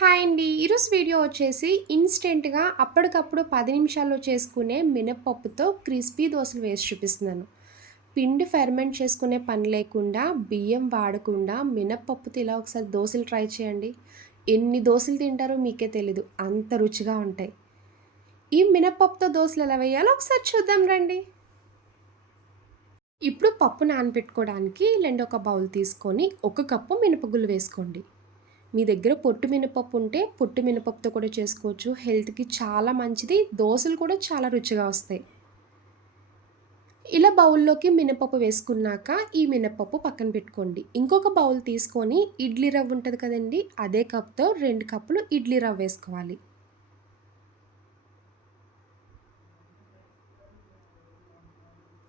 Hi అండి. ఈరోజు video వచ్చేసి ఇన్స్టెంట్గా అప్పటికప్పుడు పది నిమిషాల్లో చేసుకునే మినప్పప్పుతో క్రిస్పీ దోశలు వేసి చూపిస్తున్నాను. పిండి ఫెర్మెంట్ చేసుకునే పని లేకుండా బియ్యం వాడకుండా మినప్పప్పుతో ఇలా ఒకసారి దోశలు ట్రై చేయండి. ఎన్ని దోశలు తింటారో మీకే తెలీదు. అంత రుచిగా ఉంటాయి. ఈ మినప్పప్పుతో దోశలు ఎలా వేయాలో ఒకసారి చూద్దాం రండి. ఇప్పుడు పప్పు నానబెట్టుకోవడానికి రెండు ఒక బౌల్ తీసుకొని ఒక కప్పు మినపగుళ్ళు వేసుకోండి. మీ దగ్గర పొట్టు మినపప్పు ఉంటే పొట్టు మినపప్పుతో కూడా చేసుకోవచ్చు. హెల్త్కి చాలా మంచిది. దోశలు కూడా చాలా రుచిగా వస్తాయి. ఇలా బౌల్లోకి మినపప్పు వేసుకున్నాక ఈ మినపప్పు పక్కన పెట్టుకోండి. ఇంకొక బౌల్ తీసుకొని ఇడ్లీ రవ్వ ఉంటుంది కదండి అదే కప్తో రెండు కప్పులు ఇడ్లీ రవ్వ వేసుకోవాలి.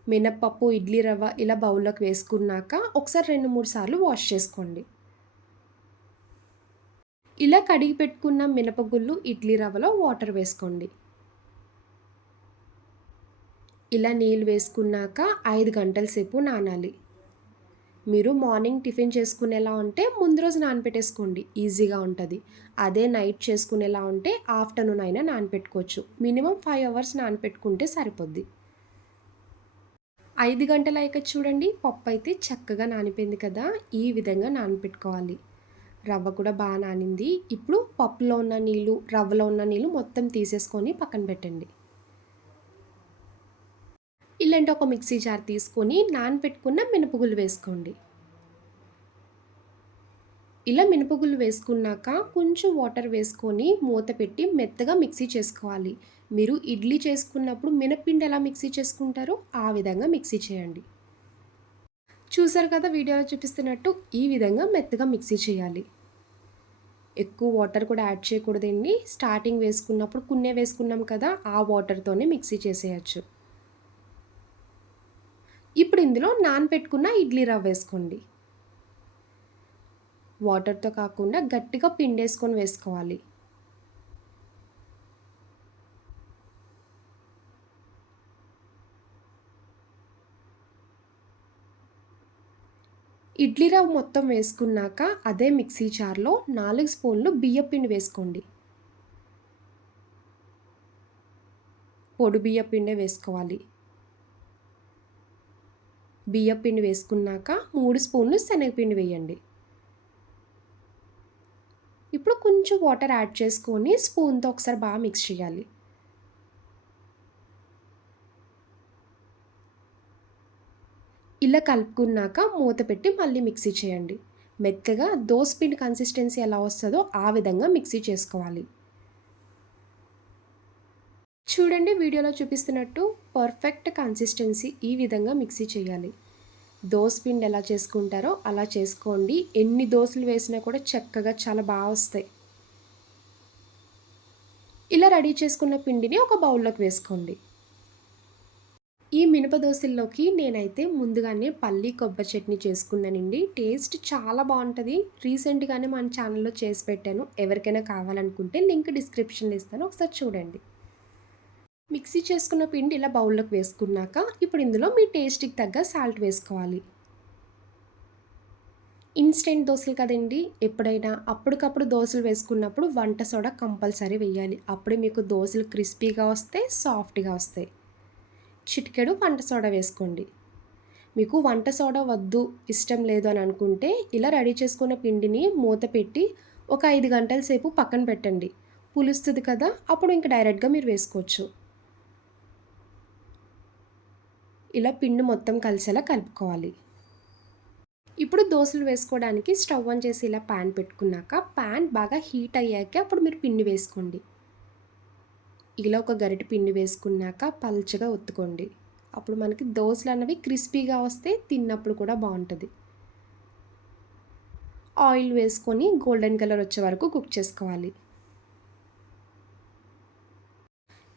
మినప్పప్పు ఇడ్లీ రవ్వ ఇలా బౌల్లోకి వేసుకున్నాక ఒకసారి రెండు మూడు సార్లు వాష్ చేసుకోండి. ఇలా కడిగి పెట్టుకున్న మినపగుళ్ళు ఇడ్లీ రవ్వలో వాటర్ వేసుకోండి. ఇలా నీళ్ళు వేసుకున్నాక ఐదు గంటల సేపు నానాలి. మీరు మార్నింగ్ టిఫిన్ చేసుకునేలా ఉంటే ముందు రోజు నానపెట్టేసుకోండి. ఈజీగా ఉంటుంది. అదే నైట్ చేసుకునేలా ఉంటే ఆఫ్టర్నూన్ అయినా నానపెట్టుకోవచ్చు. మినిమం ఫైవ్ అవర్స్ నానపెట్టుకుంటే సరిపోద్ది. ఐదు గంటలు అయ్యాక చూడండి. పప్పు అయితే చక్కగా నానిపోయింది కదా. ఈ విధంగా నానపెట్టుకోవాలి. రవ్వ కూడా బాగా నానింది. ఇప్పుడు పప్పులో ఉన్న నీళ్ళు రవ్వలో ఉన్న నీళ్ళు మొత్తం తీసేసుకొని పక్కన పెట్టండి. ఇలాంటి ఒక మిక్సీ జార్ తీసుకొని నానపెట్టుకున్న మినపగుళ్ళు వేసుకోండి. ఇలా మినపగుళ్ళు వేసుకున్నాక కొంచెం వాటర్ వేసుకొని మూత పెట్టి మెత్తగా మిక్సీ చేసుకోవాలి. మీరు ఇడ్లీ చేసుకున్నప్పుడు మినపిండి ఎలా మిక్సీ చేసుకుంటారో ఆ విధంగా మిక్సీ చేయండి. చూసారు కదా వీడియోలో చూపిస్తున్నట్టు ఈ విధంగా మెత్తగా మిక్సీ చేయాలి. ఎక్కువ వాటర్ కూడా యాడ్ చేయకూడదండి స్టార్టింగ్ వేసుకున్నప్పుడు కున్నే వేసుకున్నాం కదా ఆ వాటర్తోనే మిక్సీ చేసేయచ్చు. ఇప్పుడు ఇందులో నానబెట్టుకున్న ఇడ్లీ రవ్వ వేసుకోండి. వాటర్తో కాకుండా గట్టిగా పిండేసుకొని వేసుకోవాలి. ఇడ్లీ రవ్వ మొత్తం వేసుకున్నాక అదే మిక్సీ జార్లో నాలుగు స్పూన్లు బియ్యపిండి వేసుకోండి. పొడి బియ్యపిండే వేసుకోవాలి. బియ్యపిండి వేసుకున్నాక మూడు స్పూన్లు శనగపిండి వేయండి. ఇప్పుడు కొంచెం వాటర్ యాడ్ చేసుకొని స్పూన్తో ఒకసారి బాగా మిక్స్ చేయాలి. ఇలా కలుపుకున్నాక మూత పెట్టి మళ్ళీ మిక్సీ చేయండి. మెత్తగా దోశ పిండి కన్సిస్టెన్సీ ఎలా వస్తుందో ఆ విధంగా మిక్సీ చేసుకోవాలి. చూడండి వీడియోలో చూపిస్తున్నట్టు పర్ఫెక్ట్ కన్సిస్టెన్సీ ఈ విధంగా మిక్సీ చేయాలి. దోశ పిండి ఎలా చేసుకుంటారో అలా చేసుకోండి. ఎన్ని దోశలు వేసినా కూడా చక్కగా చాలా బాగా వస్తాయి. ఇలా రెడీ చేసుకున్న పిండిని ఒక బౌల్లోకి వేసుకోండి. ఈ మినప దోశల్లోకి నేనైతే ముందుగానే పల్లి కొబ్బరి చట్నీ చేసుకున్నానండి. టేస్ట్ చాలా బాగుంటుంది. రీసెంట్గానే మన ఛానల్లో చేసి పెట్టాను. ఎవరికైనా కావాలనుకుంటే లింక్ డిస్క్రిప్షన్లో ఇస్తాను. ఒకసారి చూడండి. మిక్సీ చేసుకున్న పిండి ఇలా బౌల్లోకి వేసుకున్నాక ఇప్పుడు ఇందులో మీ టేస్ట్కి తగ్గ సాల్ట్ వేసుకోవాలి. ఇన్స్టెంట్ దోశలు కదండి. ఎప్పుడైనా అప్పటికప్పుడు దోశలు వేసుకున్నప్పుడు వంట సోడా కంపల్సరీ వేయాలి. అప్పుడే మీకు దోశలు క్రిస్పీగా వస్తాయి సాఫ్ట్గా వస్తాయి. చిటికెడు వంట సోడా వేసుకోండి. మీకు వంట సోడా వద్దు ఇష్టం లేదు అని అనుకుంటే ఇలా రెడీ చేసుకున్న పిండిని మూత పెట్టి ఒక ఐదు గంటల సేపు పక్కన పెట్టండి. పులుస్తుంది కదా అప్పుడు ఇంకా డైరెక్ట్గా మీరు వేసుకోవచ్చు. ఇలా పిండి మొత్తం కలిసేలా కలుపుకోవాలి. ఇప్పుడు దోశలు వేసుకోవడానికి స్టవ్ ఆన్ చేసి ఇలా ప్యాన్ పెట్టుకున్నాక ప్యాన్ బాగా హీట్ అయ్యాక అప్పుడు మీరు పిండి వేసుకోండి. ఇలా ఒక గరిటె పిండి వేసుకున్నాక పల్చగా ఒత్తుకోండి. అప్పుడు మనకి దోశలు అన్నవి క్రిస్పీగా వస్తే తిన్నప్పుడు కూడా బాగుంటుంది. ఆయిల్ వేసుకొని గోల్డెన్ కలర్ వచ్చే వరకు కుక్ చేసుకోవాలి.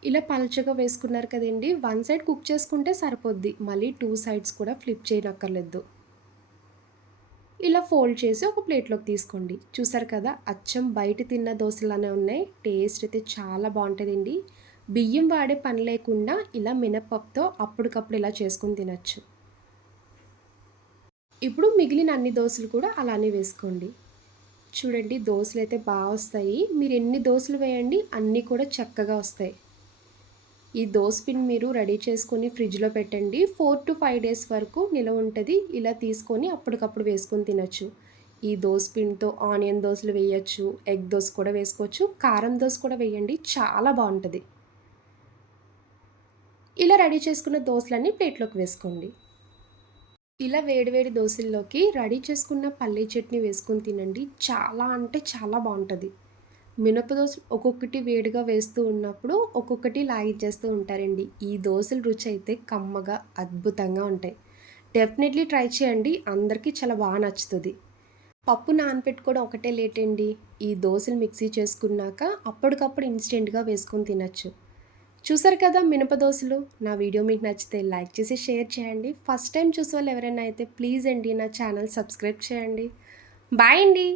ఇలా పలచగా వేసుకున్నారు కదండి వన్ సైడ్ కుక్ చేసుకుంటే సరిపోద్ది. మళ్ళీ టూ సైడ్స్ కూడా ఫ్లిప్ చేయనక్కర్లేదు. ఇలా ఫోల్డ్ చేసి ఒక ప్లేట్లోకి తీసుకోండి. చూసారు కదా అచ్చం బయట తిన్న దోశలానే ఉన్నాయి. టేస్ట్ అయితే చాలా బాగుంటుందండి. బియ్యం వాడే పని లేకుండా ఇలా మినపప్పుతో అప్పటికప్పుడు ఇలా చేసుకొని తినచ్చు. ఇప్పుడు మిగిలిన అన్ని దోశలు కూడా అలానే వేసుకోండి. చూడండి దోశలు అయితే బాగా వస్తాయి. మీరు ఎన్ని దోశలు వేయండి అన్నీ కూడా చక్కగా వస్తాయి. ఈ దోస పిన్ మీరు రెడీ చేసుకొని ఫ్రిడ్జ్లో పెట్టండి. ఫోర్ టు ఫైవ్ డేస్ వరకు నిలవ ఉంటుంది. ఇలా తీసుకొని అప్పటికప్పుడు వేసుకొని తినచ్చు. ఈ దోస ఆనియన్ దోశలు వేయచ్చు ఎగ్ దోశ కూడా వేసుకోవచ్చు కారం దోశ కూడా వేయండి. చాలా బాగుంటుంది. ఇలా రెడీ చేసుకున్న దోశలన్నీ ప్లేట్లోకి వేసుకోండి. ఇలా వేడివేడి దోశల్లోకి రెడీ చేసుకున్న పల్లీ చట్నీ వేసుకొని తినండి. చాలా అంటే చాలా బాగుంటుంది. మినప దోశ ఒక్కొక్కటి వేడిగా వేస్తూ ఉన్నప్పుడు ఒక్కొక్కటి లాగించేస్తూ ఉంటారండి. ఈ దోశల రుచి అయితే కమ్మగా అద్భుతంగా ఉంటాయి. డెఫినెట్లీ ట్రై చేయండి. అందరికీ చాలా బాగా నచ్చుతుంది. పప్పు నానపెట్టుకోవడం ఒకటే లేట్ అండి ఈ దోశలు మిక్సీ చేసుకున్నాక అప్పటికప్పుడు ఇన్స్టెంట్గా వేసుకొని తినచ్చు. చూసారు కదా మినప దోశలు నా వీడియో మీకు నచ్చితే లైక్ చేసి షేర్ చేయండి. ఫస్ట్ టైం చూసే వాళ్ళు ఎవరైనా అయితే ప్లీజ్ అండి నా ఛానల్ సబ్స్క్రైబ్ చేయండి. బాయ్ అండి!